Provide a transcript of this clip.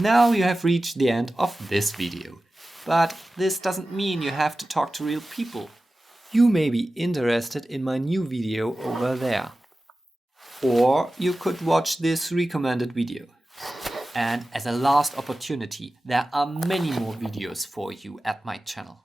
Now you have reached the end of this video. But this doesn't mean you have to talk to real people. You may be interested in my new video over there. Or you could watch this recommended video. And as a last opportunity, there are many more videos for you at my channel.